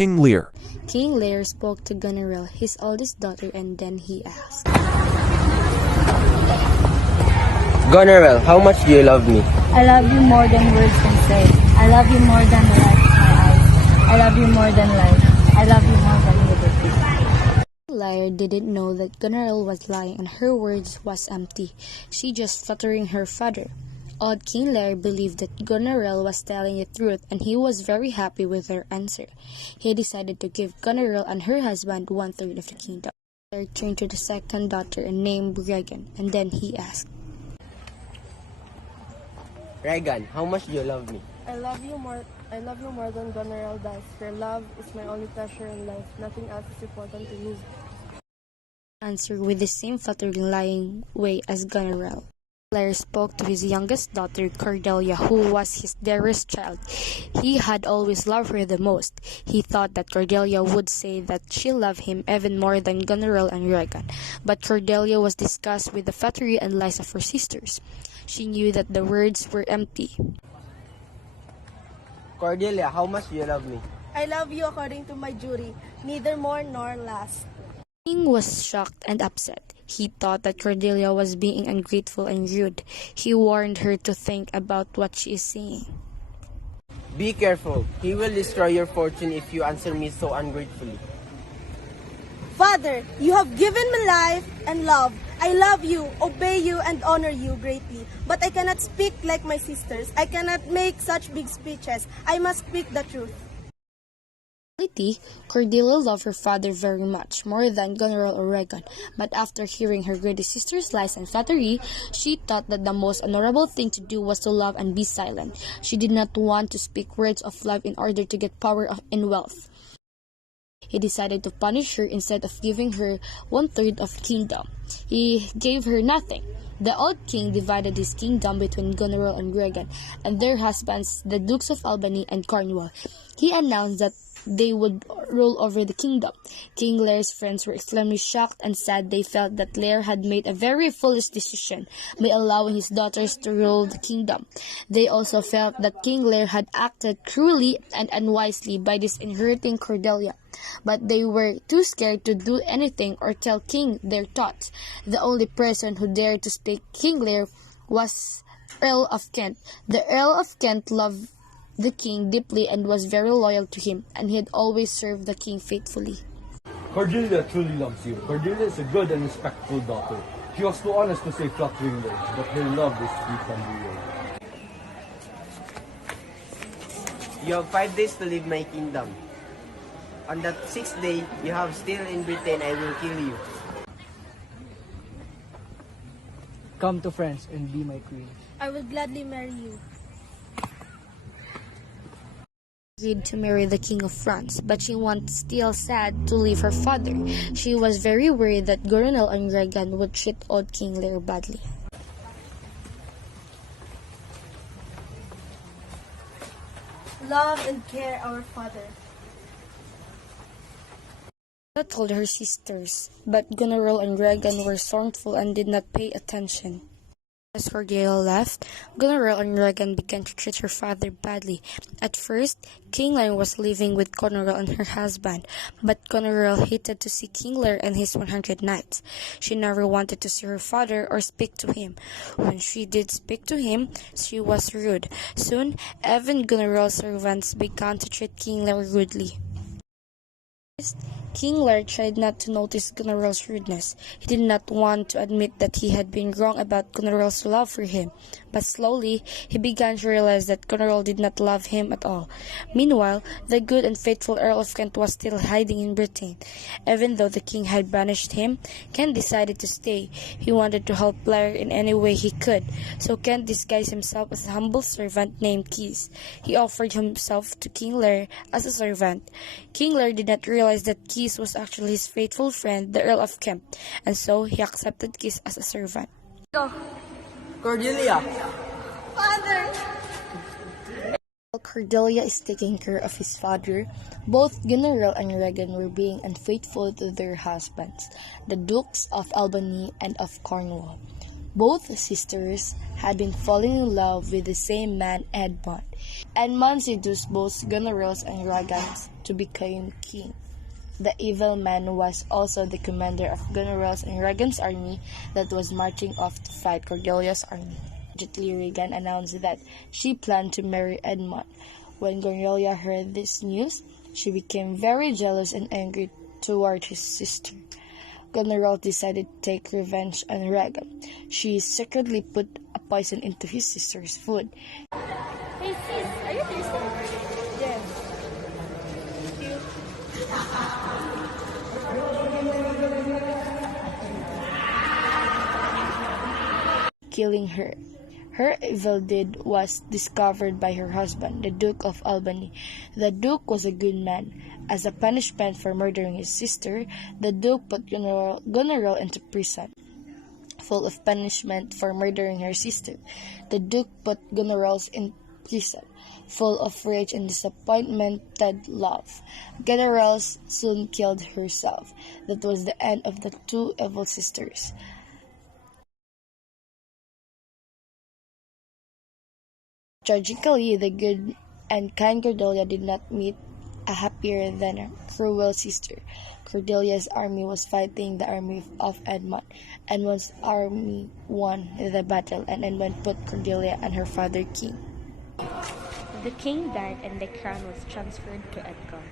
King Lear. King Lear spoke to Goneril, his oldest daughter, and then he asked, Goneril, how much do you love me? I love you more than words can say. I love you more than the light of my eyes. I love you more than life. I love you more than liberty. Lear didn't know that Goneril was lying and her words was empty. She just flattering her father. Old King Lear believed that Goneril was telling the truth, and he was very happy with her answer. He decided to give Goneril and her husband 1/3 of the kingdom. Lear turned to the second daughter named Regan, and then he asked, Regan, how much do you love me? I love you more than Goneril does. Your love is my only pleasure in life. Nothing else is important to me. answered with the same flattering lying way as Goneril. Lear spoke to his youngest daughter, Cordelia, who was his dearest child. He had always loved her the most. He thought that Cordelia would say that she loved him even more than Goneril and Regan. But Cordelia was disgusted with the flattery and lies of her sisters. She knew that the words were empty. Cordelia, how much do you love me? I love you according to my duty, neither more nor less. The king was shocked and upset. He thought that Cordelia was being ungrateful and rude. He warned her to think about what she is saying. Be careful. He will destroy your fortune if you answer me so ungratefully. Father, you have given me life and love. I love you, obey you, and honor you greatly. But I cannot speak like my sisters. I cannot make such big speeches. I must speak the truth. In reality, Cordelia loved her father very much, more than Goneril or Regan. But after hearing her greedy sister's lies and flattery, she thought that the most honorable thing to do was to love and be silent. She did not want to speak words of love in order to get power and wealth. He decided to punish her instead of giving her 1/3 of the kingdom. He gave her nothing. The old king divided his kingdom between Goneril and Regan and their husbands, the Dukes of Albany and Cornwall. He announced that they would rule over the kingdom. King Lear's friends were extremely shocked and sad. They felt that Lear had made a very foolish decision by allowing his daughters to rule the kingdom. They also felt that King Lear had acted cruelly and unwisely by disinheriting Cordelia, but they were too scared to do anything or tell King their thoughts. The only person who dared to speak King Lear was Earl of Kent. The Earl of Kent loved the king deeply and was very loyal to him, and he had always served the king faithfully. Cordelia truly loves you. Cordelia is a good and respectful daughter. She was too honest to say flattering words, but her love is sweet and real. You have 5 days to leave my kingdom. On that 6th day, you have still in Britain, I will kill you. Come to France and be my queen. I will gladly marry you. Agreed to marry the King of France, but she was still sad to leave her father. She was very worried that Goneril and Regan would treat old King Lear badly. Love and care our father. She told her sisters, but Goneril and Regan were scornful and did not pay attention. As Cordelia left, Goneril and Regan began to treat her father badly. At first, King Lear was living with Goneril and her husband, but Goneril hated to see King Lear and his 100 knights. She never wanted to see her father or speak to him. When she did speak to him, she was rude. Soon, even Goneril's servants began to treat King Lear rudely. King Lear tried not to notice Goneril's rudeness. He did not want to admit that he had been wrong about Goneril's love for him, but slowly he began to realize that Goneril did not love him at all. Meanwhile, the good and faithful Earl of Kent was still hiding in Britain. Even though the king had banished him, Kent decided to stay. He wanted to help Lear in any way he could, so Kent disguised himself as a humble servant named Keys. He offered himself to King Lear as a servant. King Lear did not realize that Keys was actually his faithful friend, the Earl of Kent, and so he accepted Keys as a servant. Cordelia! Father! While Cordelia is taking care of his father, both Goneril and Regan were being unfaithful to their husbands, the Dukes of Albany and of Cornwall. Both sisters had been falling in love with the same man, Edmund. Edmund seduced both Goneril's and Ragans to become king. The evil man was also the commander of Goneril's and Regan's army that was marching off to fight Cordelia's army. Immediately Regan announced that she planned to marry Edmund. When Cordelia heard this news, she became very jealous and angry toward his sister. Goneril decided to take revenge on Regan. She secretly put a poison into his sister's food. Hey sis, are you thirsty? Yes. Killing her. Her evil deed was discovered by her husband, the Duke of Albany. The Duke was a good man. As a punishment for murdering his sister, the Duke put Goneril into prison. Full of punishment for murdering her sister, the Duke put Goneril in prison. Full of rage and disappointed love, Goneril soon killed herself. That was the end of the two evil sisters. Tragically, the good and kind Cordelia did not meet a happier than her cruel sister. Cordelia's army was fighting the army of Edmund. Edmund's army won the battle, and Edmund put Cordelia and her father king. The king died and the crown was transferred to Edgar.